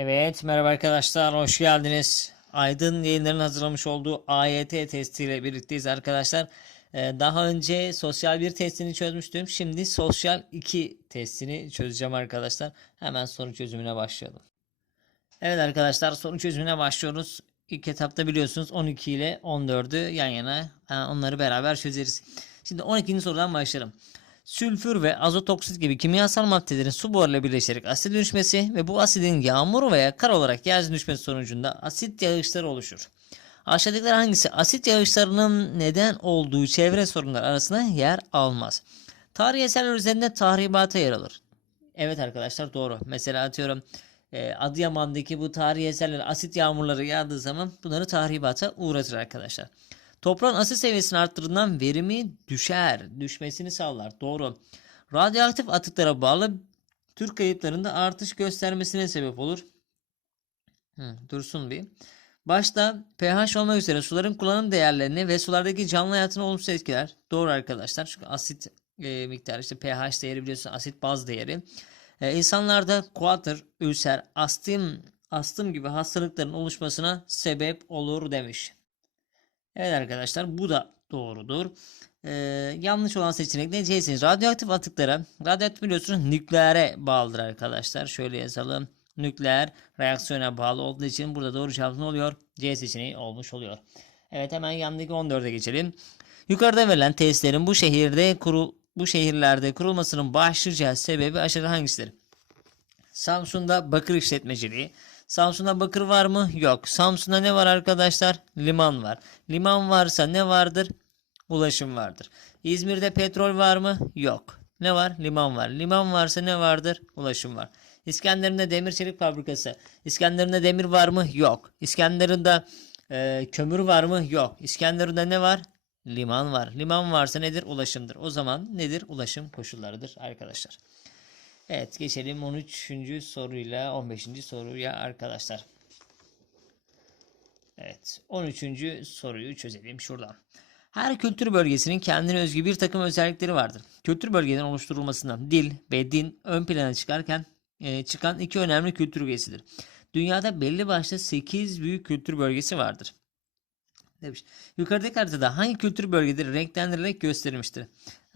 Evet, merhaba arkadaşlar, hoş geldiniz. Aydın yayınlarının hazırlamış olduğu AYT testiyle birlikteyiz arkadaşlar. Ee, daha önce sosyal bir testini çözmüştüm. Şimdi sosyal 2 testini çözeceğim arkadaşlar. Hemen soru çözümüne başlayalım. Evet arkadaşlar, soru çözümüne başlıyoruz. İlk etapta biliyorsunuz 12 ile 14'ü yan yana onları beraber çözeriz. Şimdi 12. sorudan başlayalım. Sülfür ve azot oksit gibi kimyasal maddelerin su buharıyla birleşerek asit dönüşmesi ve bu asidin yağmur veya kar olarak yeryüzüne düşmesi sonucunda asit yağışları oluşur. Aşağıdakiler hangisi asit yağışlarının neden olduğu çevre sorunlar arasında yer almaz? Tarihi eserler üzerinde tahribata yer alır. Evet arkadaşlar doğru. Mesela atıyorum e, Adıyaman'daki bu tarihi eserler asit yağmurları yağdığı zaman bunları tahribata uğratır arkadaşlar. Toprağın asit seviyesini arttırdığından verimi düşer. Düşmesini sağlar. Doğru. Radyoaktif atıklara bağlı tür kayıplarında artış göstermesine sebep olur. Hı, dursun bir. Başta pH olmak üzere suların kullanım değerlerini ve sulardaki canlı hayatını olumsuz etkiler. Doğru arkadaşlar. Çünkü asit e, miktarı işte pH değeri biliyorsun asit baz değeri. E, insanlarda kuatır, ülser, astım, astım gibi hastalıkların oluşmasına sebep olur demiş. Evet arkadaşlar bu da doğrudur. Ee, yanlış olan seçenek ne? C seçeneği. Radyoaktif atıklara, radyoaktif biliyorsunuz nükleere bağlıdır arkadaşlar. Şöyle yazalım. Nükleer reaksiyona bağlı olduğu için burada doğru cevap ne oluyor? C seçeneği olmuş oluyor. Evet hemen yandaki 14'e geçelim. Yukarıda verilen testlerin bu şehirde kurul bu şehirlerde kurulmasının başlıca sebebi aşırı hangisidir? Samsun'da bakır işletmeciliği. Samsun'da bakır var mı? Yok. Samsun'da ne var arkadaşlar? Liman var. Liman varsa ne vardır? Ulaşım vardır. İzmir'de petrol var mı? Yok. Ne var? Liman var. Liman varsa ne vardır? Ulaşım var. İskenderun'da demir çelik fabrikası. İskenderun'da demir var mı? Yok. İskenderun'da e, kömür var mı? Yok. İskenderun'da ne var? Liman var. Liman varsa nedir? Ulaşımdır. O zaman nedir? Ulaşım koşullarıdır arkadaşlar. Evet geçelim 13. soruyla 15. soruya arkadaşlar. Evet 13. soruyu çözelim şuradan. Her kültür bölgesinin kendine özgü bir takım özellikleri vardır. Kültür bölgelerin oluşturulmasında dil ve din ön plana çıkarken e, çıkan iki önemli kültür üyesidir. Dünyada belli başlı 8 büyük kültür bölgesi vardır. Demiş. Yukarıdaki haritada hangi kültür bölgeleri renklendirilerek gösterilmiştir?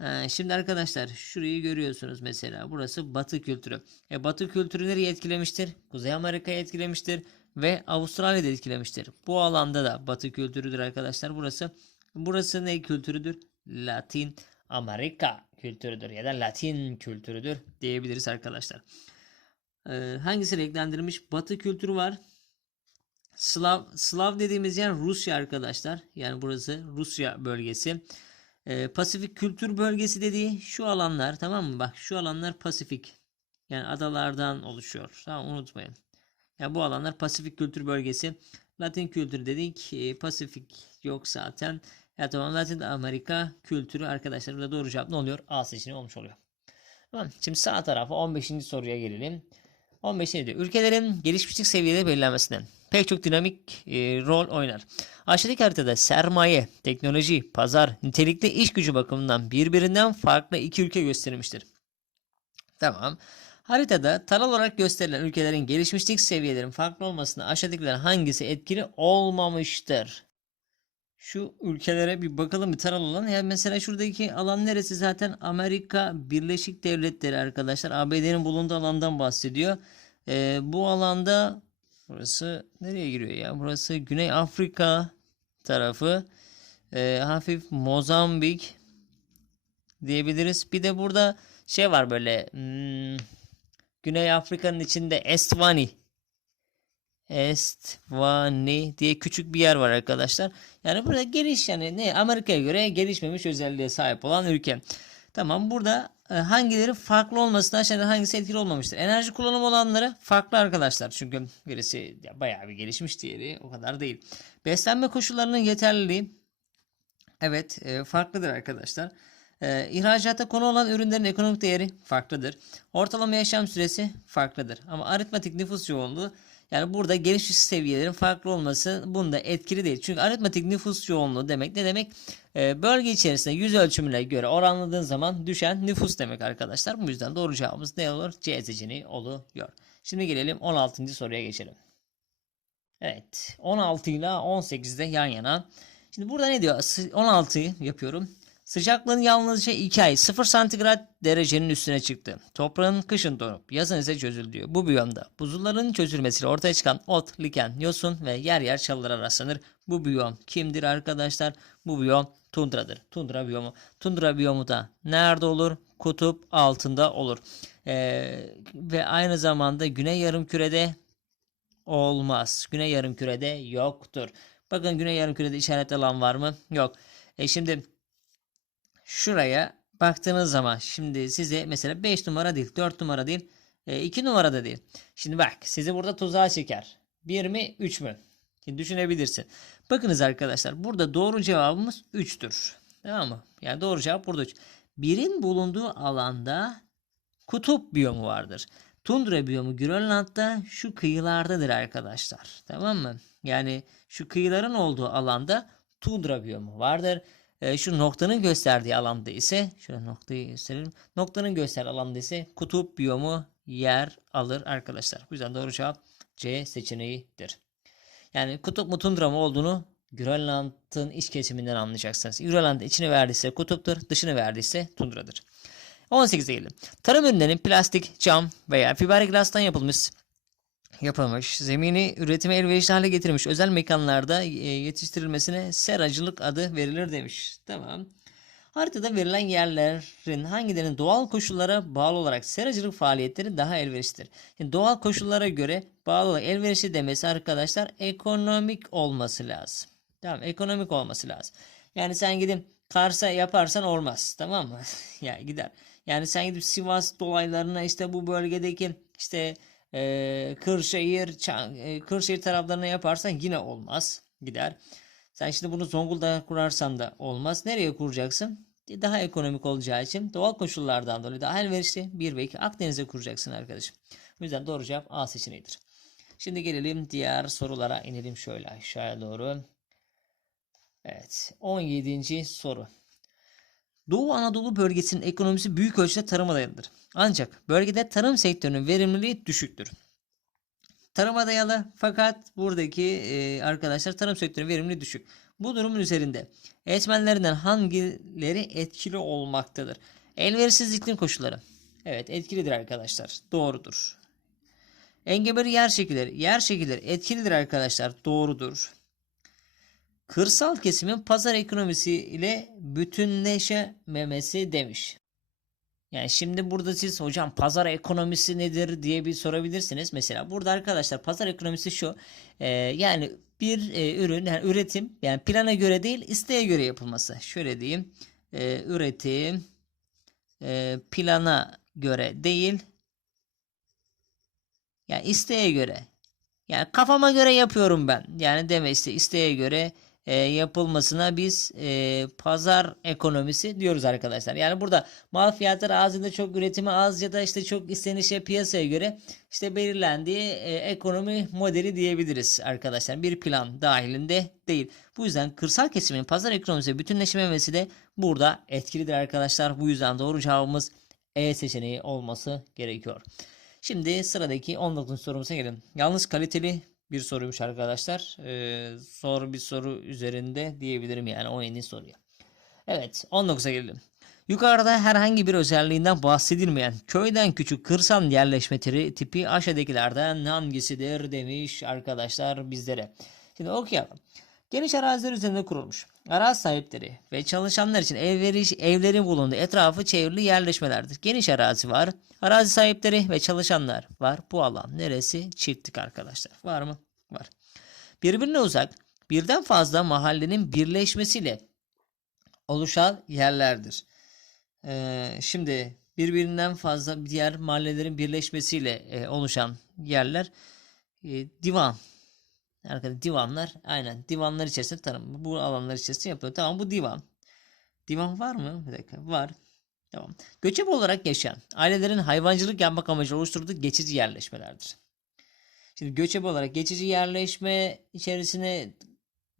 Ee, şimdi arkadaşlar şurayı görüyorsunuz mesela. Burası Batı kültürü. E, Batı kültürü nereye etkilemiştir? Kuzey Amerika'yı etkilemiştir ve Avustralya'da etkilemiştir. Bu alanda da Batı kültürüdür arkadaşlar. Burası burası ne kültürüdür? Latin Amerika kültürüdür ya da Latin kültürüdür diyebiliriz arkadaşlar. Ee, hangisi renklendirilmiş? Batı kültürü var. Slav, Slav dediğimiz yer Rusya arkadaşlar. Yani burası Rusya bölgesi. Ee, Pasifik kültür bölgesi dediği şu alanlar tamam mı? Bak şu alanlar Pasifik. Yani adalardan oluşuyor. Tamam unutmayın. Yani bu alanlar Pasifik kültür bölgesi. Latin kültürü dedik. E, Pasifik yok zaten. Ya tamam Latin Amerika kültürü arkadaşlar. Burada doğru cevap ne oluyor? A seçeneği olmuş oluyor. Tamam. Şimdi sağ tarafa 15. soruya gelelim. 15 ne diyor? Ülkelerin gelişmişlik seviyeleri belirlenmesinde pek çok dinamik e, rol oynar. Aşağıdaki haritada sermaye, teknoloji, pazar, nitelikli iş gücü bakımından birbirinden farklı iki ülke gösterilmiştir. Tamam. Haritada taral olarak gösterilen ülkelerin gelişmişlik seviyelerinin farklı olmasına aşağıdakiler hangisi etkili olmamıştır? Şu ülkelere bir bakalım bir taral olan. Ya mesela şuradaki alan neresi zaten Amerika Birleşik Devletleri arkadaşlar. ABD'nin bulunduğu alandan bahsediyor. Ee, bu alanda burası nereye giriyor ya? Burası Güney Afrika tarafı. Ee, hafif Mozambik diyebiliriz. Bir de burada şey var böyle hmm, Güney Afrika'nın içinde Estvani Estvani diye küçük bir yer var arkadaşlar. Yani burada geliş yani ne Amerika'ya göre gelişmemiş özelliğe sahip olan ülke. Tamam burada e, hangileri farklı olmasına aşağıda hangisi etkili olmamıştır. Enerji kullanım olanları farklı arkadaşlar. Çünkü birisi ya bayağı bir gelişmiş diğeri o kadar değil. Beslenme koşullarının yeterliliği evet e, farklıdır arkadaşlar. E, ihracata konu olan ürünlerin ekonomik değeri farklıdır. Ortalama yaşam süresi farklıdır. Ama aritmetik nüfus yoğunluğu yani burada gelişmiş seviyelerin farklı olması bunda etkili değil. Çünkü aritmetik nüfus yoğunluğu demek ne demek? Ee, bölge içerisinde yüz ölçümüne göre oranladığın zaman düşen nüfus demek arkadaşlar. Bu yüzden doğru cevabımız ne olur? C seçeneği oluyor. Şimdi gelelim 16. soruya geçelim. Evet 16 ile 18'de yan yana. Şimdi burada ne diyor? 16'yı yapıyorum. Sıcaklığın yalnızca 2 ay 0 santigrat derecenin üstüne çıktı. Toprağın kışın donup yazın ise çözüldü diyor. Bu biyomda buzulların çözülmesiyle ortaya çıkan ot, liken, yosun ve yer yer çalılara rastlanır. Bu biyom kimdir arkadaşlar? Bu biyom tundradır. Tundra biyomu. Tundra biyomu da nerede olur? Kutup altında olur. Ee, ve aynı zamanda güney yarımkürede olmaz. Güney yarımkürede yoktur. Bakın güney yarımkürede işaretli alan var mı? Yok. E şimdi şuraya baktığınız zaman şimdi size mesela 5 numara değil 4 numara değil 2 numara da değil. Şimdi bak sizi burada tuzağa çeker. 1 mi 3 mü? Şimdi düşünebilirsin. Bakınız arkadaşlar burada doğru cevabımız 3'tür. Tamam mı? Yani doğru cevap burada 3. Birin bulunduğu alanda kutup biyomu vardır. Tundra biyomu Grönland'da şu kıyılardadır arkadaşlar. Tamam mı? Yani şu kıyıların olduğu alanda tundra biyomu vardır. E, şu noktanın gösterdiği alanda ise şöyle noktayı gösterelim. Noktanın gösterdiği alanda ise kutup biyomu yer alır arkadaşlar. Bu yüzden doğru cevap C seçeneğidir. Yani kutup mu tundra mı olduğunu Grönland'ın iç kesiminden anlayacaksınız. Grönland içine verdiyse kutuptur, dışını verdiyse tundradır. 18'e gelelim. Tarım ürünlerinin plastik, cam veya fiberglastan yapılmış yapılmış, zemini üretime elverişli hale getirmiş özel mekanlarda e, yetiştirilmesine seracılık adı verilir demiş. Tamam. Haritada verilen yerlerin hangilerinin doğal koşullara bağlı olarak seracılık faaliyetleri daha elverişlidir? Yani doğal koşullara göre bağlı olarak elverişli demesi arkadaşlar ekonomik olması lazım. Tamam ekonomik olması lazım. Yani sen gidip Kars'a yaparsan olmaz. Tamam mı? ya gider. Yani sen gidip Sivas dolaylarına işte bu bölgedeki işte e, Kırşehir, Çan, e, Kırşehir taraflarına yaparsan yine olmaz. Gider. Sen şimdi bunu Zonguldak'a kurarsan da olmaz. Nereye kuracaksın? Daha ekonomik olacağı için doğal koşullardan dolayı daha elverişli 1 ve 2 Akdeniz'e kuracaksın arkadaşım. O yüzden doğru cevap A seçeneğidir. Şimdi gelelim diğer sorulara inelim şöyle aşağıya doğru. Evet 17. soru. Doğu Anadolu bölgesinin ekonomisi büyük ölçüde tarıma dayalıdır. Ancak bölgede tarım sektörünün verimliliği düşüktür. Tarıma dayalı fakat buradaki e, arkadaşlar tarım sektörünün verimliliği düşük. Bu durumun üzerinde etmenlerinden hangileri etkili olmaktadır? Elverişsiz iklim koşulları. Evet etkilidir arkadaşlar. Doğrudur. Engebeli yer şekilleri. Yer şekilleri etkilidir arkadaşlar. Doğrudur. Kırsal kesimin pazar ekonomisi ile bütünleşememesi demiş. Yani şimdi burada siz hocam pazar ekonomisi nedir diye bir sorabilirsiniz. Mesela burada arkadaşlar pazar ekonomisi şu. E, yani bir e, ürün yani üretim yani plana göre değil isteğe göre yapılması. Şöyle diyeyim. E, üretim e, plana göre değil yani isteğe göre. Yani kafama göre yapıyorum ben. Yani deme işte isteğe göre e, yapılmasına biz e, pazar ekonomisi diyoruz arkadaşlar. Yani burada mal fiyatları az çok üretimi az ya da işte çok istenişe piyasaya göre işte belirlendiği e, ekonomi modeli diyebiliriz arkadaşlar. Bir plan dahilinde değil. Bu yüzden kırsal kesimin pazar ekonomisi bütünleşmemesi de burada etkilidir arkadaşlar. Bu yüzden doğru cevabımız E seçeneği olması gerekiyor. Şimdi sıradaki 19. sorumuza gelelim. Yalnız kaliteli bir soruymuş arkadaşlar. Ee, zor bir soru üzerinde diyebilirim yani 17. soruya. Evet 19'a gelelim. Yukarıda herhangi bir özelliğinden bahsedilmeyen köyden küçük kırsal yerleşme tipi aşağıdakilerden hangisidir demiş arkadaşlar bizlere. Şimdi okuyalım. Geniş araziler üzerinde kurulmuş. Arazi sahipleri ve çalışanlar için evleri, evlerin bulunduğu etrafı çevrili yerleşmelerdir. Geniş arazi var. Arazi sahipleri ve çalışanlar var. Bu alan neresi? Çiftlik arkadaşlar. Var mı? Var. Birbirine uzak birden fazla mahallenin birleşmesiyle oluşan yerlerdir. Ee, şimdi birbirinden fazla diğer mahallelerin birleşmesiyle e, oluşan yerler e, divan Arkada divanlar aynen divanlar içerisinde tanım. Bu alanlar içerisinde yapılıyor. Tamam bu divan. Divan var mı? Bir dakika var. Tamam. Göçebe olarak yaşayan ailelerin hayvancılık yapmak amacıyla oluşturduğu geçici yerleşmelerdir. Şimdi göçebe olarak geçici yerleşme içerisine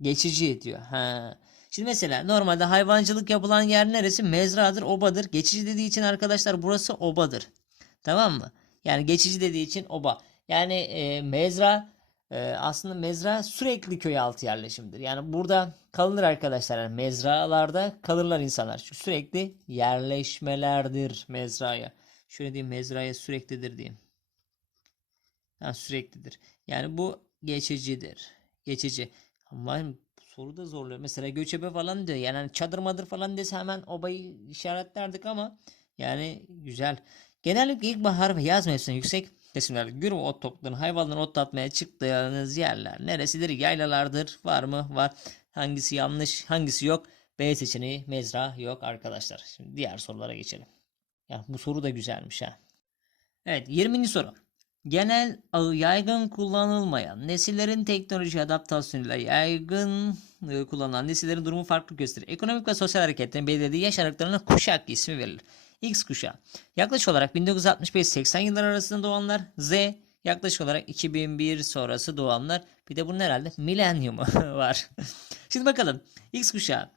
geçici diyor. Ha. Şimdi mesela normalde hayvancılık yapılan yer neresi? Mezradır, obadır. Geçici dediği için arkadaşlar burası obadır. Tamam mı? Yani geçici dediği için oba. Yani e, mezra e, aslında mezra sürekli köy altı yerleşimdir. Yani burada kalınır arkadaşlar. Yani mezralarda kalırlar insanlar. Çünkü sürekli yerleşmelerdir mezraya. Şöyle diyeyim mezraya süreklidir diyeyim. Ha, süreklidir. Yani bu geçicidir. Geçici. Ama soru da zorluyor. Mesela göçebe falan diyor. Yani hani çadır madır falan dese hemen obayı işaretlerdik ama yani güzel. Genellikle ilkbahar ve yaz mevsiminde yüksek kesimlerde gür ve ot toplayan hayvanların otlatmaya çıktığınız yerler neresidir? Yaylalardır. Var mı? Var. Hangisi yanlış? Hangisi yok? B seçeneği mezra yok arkadaşlar. Şimdi diğer sorulara geçelim. Ya bu soru da güzelmiş ha. Evet 20. soru. Genel yaygın kullanılmayan nesillerin teknoloji adaptasyonuyla yaygın e, kullanılan nesillerin durumu farklı gösterir. Ekonomik ve sosyal hareketlerin belirlediği yaş aralıklarına kuşak ismi verilir. X kuşağı. Yaklaşık olarak 1965-80 yılları arasında doğanlar. Z yaklaşık olarak 2001 sonrası doğanlar. Bir de bunun herhalde milenyumu var. Şimdi bakalım. X kuşağı.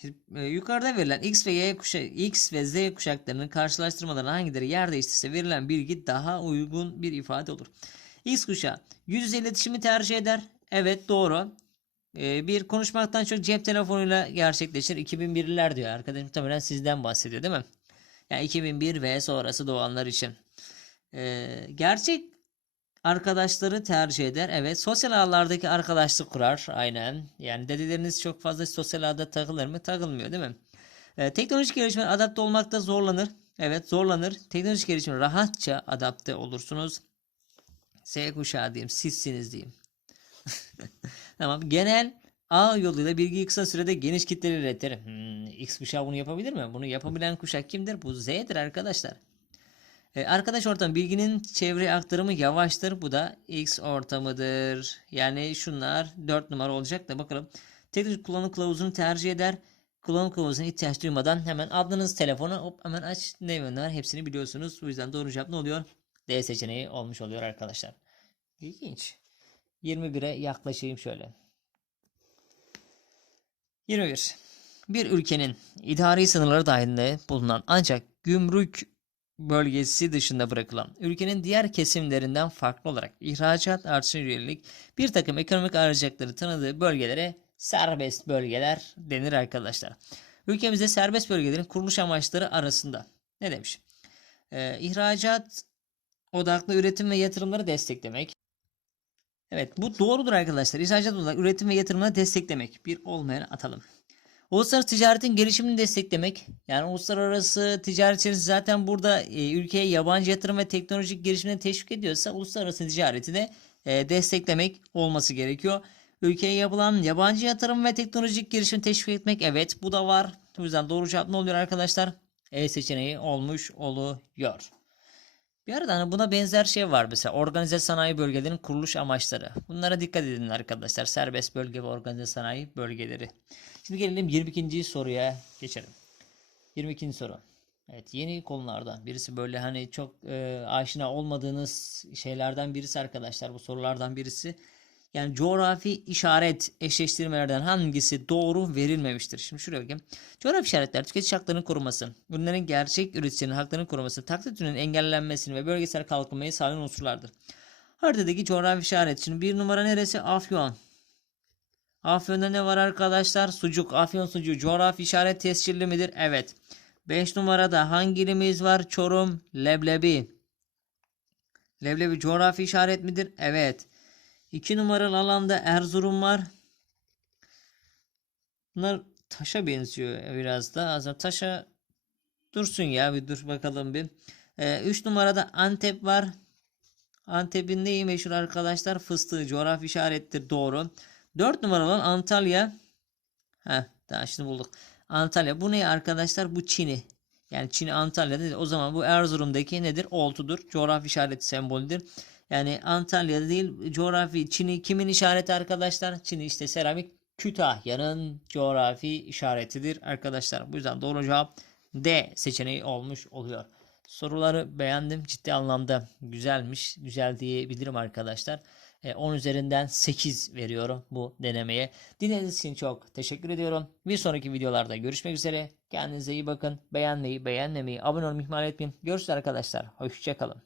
Şimdi, e, yukarıda verilen X ve Y kuşağı, X ve Z kuşaklarının karşılaştırmalarına hangileri yer değiştirse verilen bilgi daha uygun bir ifade olur. X kuşağı yüz yüze iletişimi tercih eder. Evet doğru. E, bir konuşmaktan çok cep telefonuyla gerçekleşir. 2001'liler diyor. Arkadaş muhtemelen sizden bahsediyor değil mi? Yani 2001 ve sonrası doğanlar için. E, gerçek arkadaşları tercih eder. Evet sosyal ağlardaki arkadaşlık kurar. Aynen. Yani dedeleriniz çok fazla sosyal ağda takılır mı? Takılmıyor değil mi? Ee, teknolojik gelişime adapte olmakta zorlanır. Evet zorlanır. Teknolojik gelişime rahatça adapte olursunuz. S kuşağı diyeyim. Sizsiniz diyeyim. tamam. Genel ağ yoluyla bilgiyi kısa sürede geniş kitleler iletir. Hmm, X kuşağı bunu yapabilir mi? Bunu yapabilen kuşak kimdir? Bu Z'dir arkadaşlar. E, arkadaş ortam bilginin çevre aktarımı yavaştır. Bu da X ortamıdır. Yani şunlar 4 numara olacak da bakalım. Teknolojik kullanım kılavuzunu tercih eder. Kullanım kılavuzuna ihtiyaç duymadan hemen adınız telefonu hop hemen aç ne var hepsini biliyorsunuz. O yüzden doğru cevap ne oluyor? D seçeneği olmuş oluyor arkadaşlar. İlginç. 21'e yaklaşayım şöyle. 21. Bir ülkenin idari sınırları dahilinde bulunan ancak gümrük bölgesi dışında bırakılan ülkenin diğer kesimlerinden farklı olarak ihracat artışına yönelik bir takım ekonomik ayrıcalıkları tanıdığı bölgelere serbest bölgeler denir arkadaşlar. Ülkemizde serbest bölgelerin kuruluş amaçları arasında ne demiş? Ee, ihracat odaklı üretim ve yatırımları desteklemek. Evet bu doğrudur arkadaşlar. İhracat odaklı üretim ve yatırımları desteklemek. Bir olmayan atalım. Uluslararası ticaretin gelişimini desteklemek. Yani uluslararası ticaret içerisinde zaten burada e, ülkeye yabancı yatırım ve teknolojik gelişimini teşvik ediyorsa uluslararası ticareti de e, desteklemek olması gerekiyor. Ülkeye yapılan yabancı yatırım ve teknolojik gelişimi teşvik etmek evet bu da var. O yüzden doğru cevap ne oluyor arkadaşlar? E seçeneği olmuş oluyor. Bir arada hani buna benzer şey var mesela organize sanayi bölgelerinin kuruluş amaçları. Bunlara dikkat edin arkadaşlar. Serbest bölge ve organize sanayi bölgeleri. Şimdi gelelim 22. soruya geçelim. 22. soru. Evet yeni konulardan birisi böyle hani çok e, aşina olmadığınız şeylerden birisi arkadaşlar bu sorulardan birisi. Yani coğrafi işaret eşleştirmelerden hangisi doğru verilmemiştir? Şimdi şuraya bakayım. Coğrafi işaretler tüketici haklarının korunması, ürünlerin gerçek üreticilerin haklarının korunması, taklit ürünün engellenmesini ve bölgesel kalkınmayı sağlayan unsurlardır. Haritadaki coğrafi işaret. Şimdi bir numara neresi? Afyon. Afyon'da ne var arkadaşlar? Sucuk. Afyon sucuğu. Coğrafi işaret tescilli midir? Evet. 5 numarada hangi ilimiz var? Çorum. Leblebi. Leblebi coğrafi işaret midir? Evet. 2 numaralı alanda Erzurum var. Bunlar taşa benziyor biraz da. Aslında taşa dursun ya bir dur bakalım bir. 3 ee, numarada Antep var. Antep'in neyi meşhur arkadaşlar? Fıstığı coğrafi işarettir doğru. 4 numaralı Antalya. Heh, daha şimdi bulduk. Antalya. Bu ne arkadaşlar? Bu Çin'i. Yani Çin Antalya'da. O zaman bu Erzurum'daki nedir? Oltudur. Coğrafi işareti sembolüdür. Yani Antalya'da değil coğrafi Çin'i kimin işareti arkadaşlar? Çin'i işte seramik Kütahya'nın coğrafi işaretidir arkadaşlar. Bu yüzden doğru cevap D seçeneği olmuş oluyor. Soruları beğendim. Ciddi anlamda güzelmiş. Güzel diyebilirim arkadaşlar. 10 e, üzerinden 8 veriyorum bu denemeye. Dinlediğiniz için çok teşekkür ediyorum. Bir sonraki videolarda görüşmek üzere. Kendinize iyi bakın. Beğenmeyi, beğenmemeyi, abone olmayı ihmal etmeyin. Görüşürüz arkadaşlar. Hoşçakalın.